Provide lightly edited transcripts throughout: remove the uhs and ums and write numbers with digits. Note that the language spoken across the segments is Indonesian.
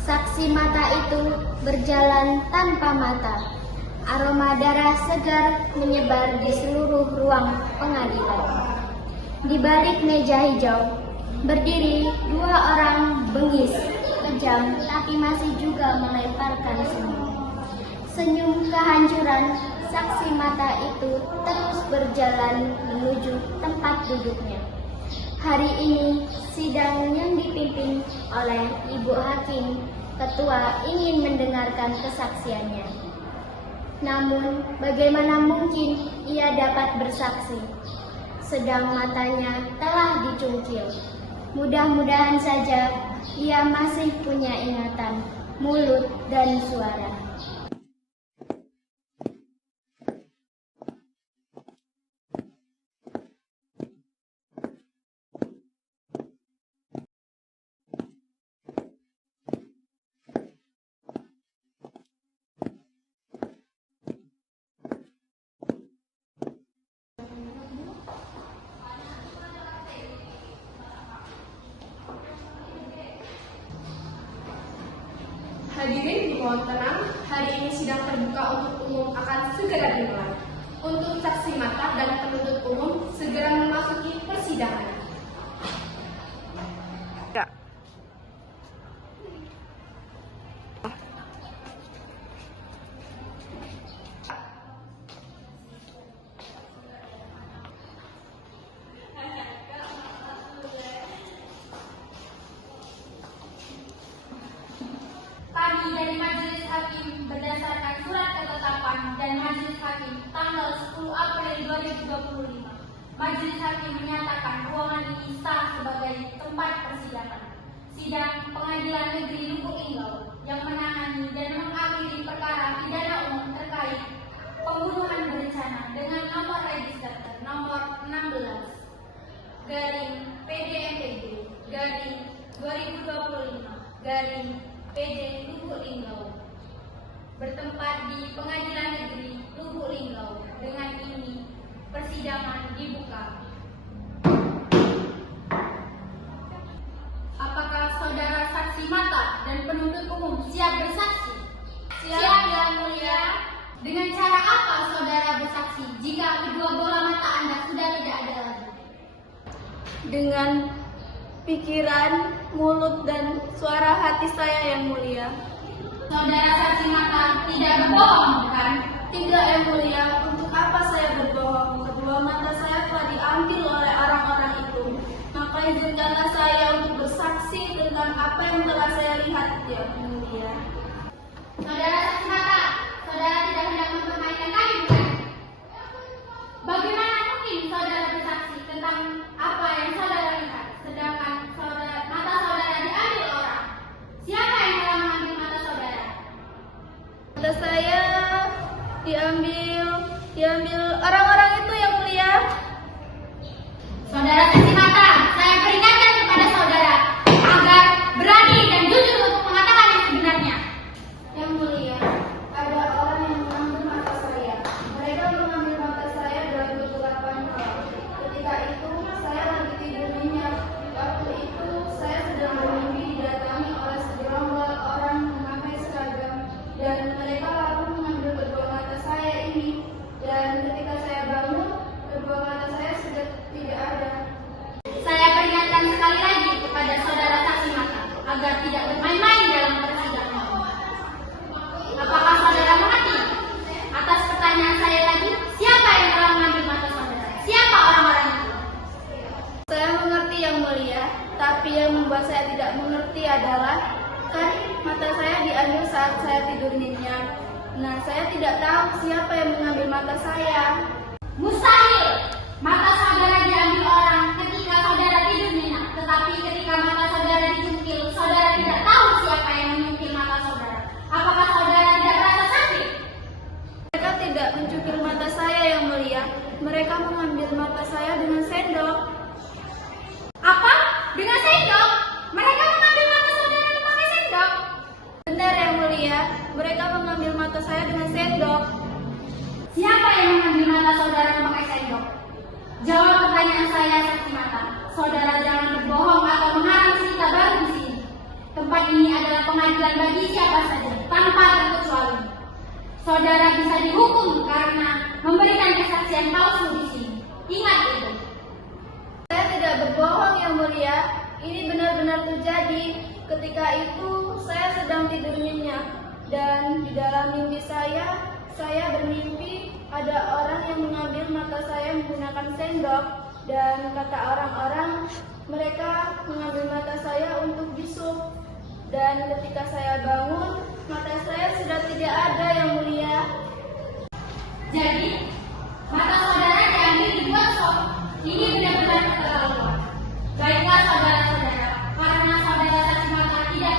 Saksi mata itu berjalan tanpa mata. Aroma darah segar menyebar di seluruh ruang pengadilan. Di balik meja hijau, berdiri dua orang bengis, kejam tapi masih juga melemparkan senyum. Senyum kehancuran, saksi mata itu terus berjalan menuju tempat duduknya. Hari ini, sidang yang dipimpin oleh Ibu Hakim Ketua ingin mendengarkan kesaksiannya. Namun, bagaimana mungkin ia dapat bersaksi, sedang matanya telah dicungkil. Mudah-mudahan saja ia masih punya ingatan, mulut, dan suara. Hadirin dimohon tenang, hari ini sidang terbuka untuk umum akan segera dimulai. Untuk saksi mata dan penuntut umum segera memasuki persidangan. Kami dari Majelis Hakim berdasarkan surat ketetapan dan Majelis Hakim tanggal 10 April 2025, Majelis Hakim menyatakan ruangan ini sah sebagai tempat persidangan. Sidang Pengadilan Negeri Lubuk Linggau yang menangani dan mengakhiri perkara pidana umum terkait pembunuhan berencana dengan nomor register nomor 16 garing PDMPG garing 2025 garing PJ Lubuk Linggau bertempat di Pengadilan Negeri Lubuk Linggau. Dengan ini persidangan dibuka. Apakah saudara saksi mata dan penuntut umum siap bersaksi? Siap, Yang Mulia. Dengan cara apa saudara bersaksi jika kedua bola mata Anda sudah tidak ada lagi? Dengan pikiran, mulut, dan suara hati saya, Yang Mulia. Saudara saksi mata tidak berbohong, bukan? Tidak, Yang Mulia. Untuk apa saya berbohong? Kedua mata saya telah diambil oleh orang-orang itu. Maka izinkanlah saya untuk bersaksi tentang apa yang telah saya lihat, Yang Mulia. Saudara saksi mata, saudara tidak hendak mempermainkan kami, bukan? Bagaimana mungkin saudara bersaksi tentang apa yang saudara lihat, sedangkan mata saudara diambil orang? Siapa yang telah mengambil mata saudara? Mata saya diambil orang-orang itu, Yang Mulia. Saudara saksi mata, saya peringatkan kepada saudara agar berani dan jujur untuk mengatakan yang sebenarnya. Yang Mulia, ada orang yang mengambil mata saya. Mereka mengambil mata saya dalam kegelapan malam. Ketika itu, saya lagi tidur nyenyak. Waktu itu, saya sedang bermimpi didatangi oleh segerombol orang memakai seragam. Dan mereka lalu mengambil kedua mata saya ini. Dan ketika saya bangun, kedua mata saya sudah tidak ada. Saya peringatkan sekali lagi kepada saudara saksi mata agar tidak bermain-main dalam persidangan. Apakah saudara mengerti? Atas pertanyaan saya tadi, siapa yang telah mengambil mata saudara? Siapa orang-orang itu? Saya mengerti, Yang Mulia, tapi yang membuat saya tidak mengerti adalah kan mata saya diambil saat saya tidur nyenyak. Nah, saya tidak tahu siapa yang mengambil mata saya. Mustahil! Mata saudara diambil orang ketika saudara tidur nyenyak, tetapi ketika mata saudara dicungkil, saudara tidak tahu siapa yang menyungkil mata saudara. Apakah saudara tidak merasa sakit? Mereka tidak mencukir mata saya, Yang Mulia. Mereka mengambil mata saya dengan sendok. Apa? Dengan sendok? Mereka mengambil mata saudara memakai sendok? Benar, Yang Mulia. Mereka mengambil mata saya dengan sendok. Siapa yang mengambil mata saudara memakai sendok? Jawab pertanyaan saya, saksi mata. Saudara jangan berbohong atau mengarang cerita baru di sini. Tempat ini adalah pengadilan bagi siapa saja, tanpa terkecuali. Saudara bisa dihukum karena memberikan kesaksian palsu di sini. Ingat itu. Saya tidak berbohong, Yang Mulia. Ini benar-benar terjadi. Ketika itu saya sedang tidur nyenyak dan di dalam mimpi saya bermimpi ada orang yang mengambil mata saya menggunakan sendok, dan kata orang-orang mereka mengambil mata saya untuk bisu. Dan ketika saya bangun, mata saya sudah tidak ada, Yang Mulia. Jadi, mata saudara diambil dibuat sok. Ini benar-benar keterlaluan. Baiklah saudara-saudara, karena saudara saksi mata tidak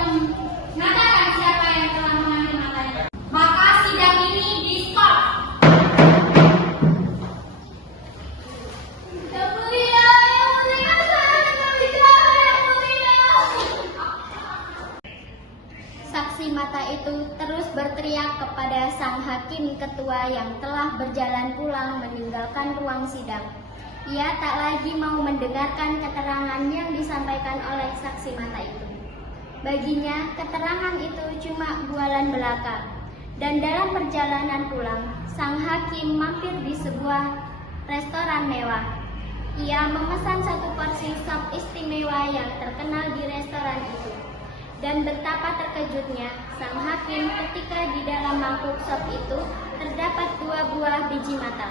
mengatakan siapa yang telah mengambil matanya, maka sidang ini di-stop. Yang Mulia, saya tidak bicara, Yang Mulia. Saksi mata itu terus berteriak kepada sang hakim ketua yang telah berjalan pulang meninggalkan ruang sidang. Ia tak lagi mau mendengarkan keterangan yang disampaikan oleh saksi mata itu. Baginya, keterangan itu cuma bualan belaka. Dan dalam perjalanan pulang, sang hakim mampir di sebuah restoran mewah. Ia memesan 1 porsi sop istimewa yang terkenal di restoran itu. Dan betapa terkejutnya sang hakim ketika di dalam mangkuk sop itu terdapat 2 buah biji mata.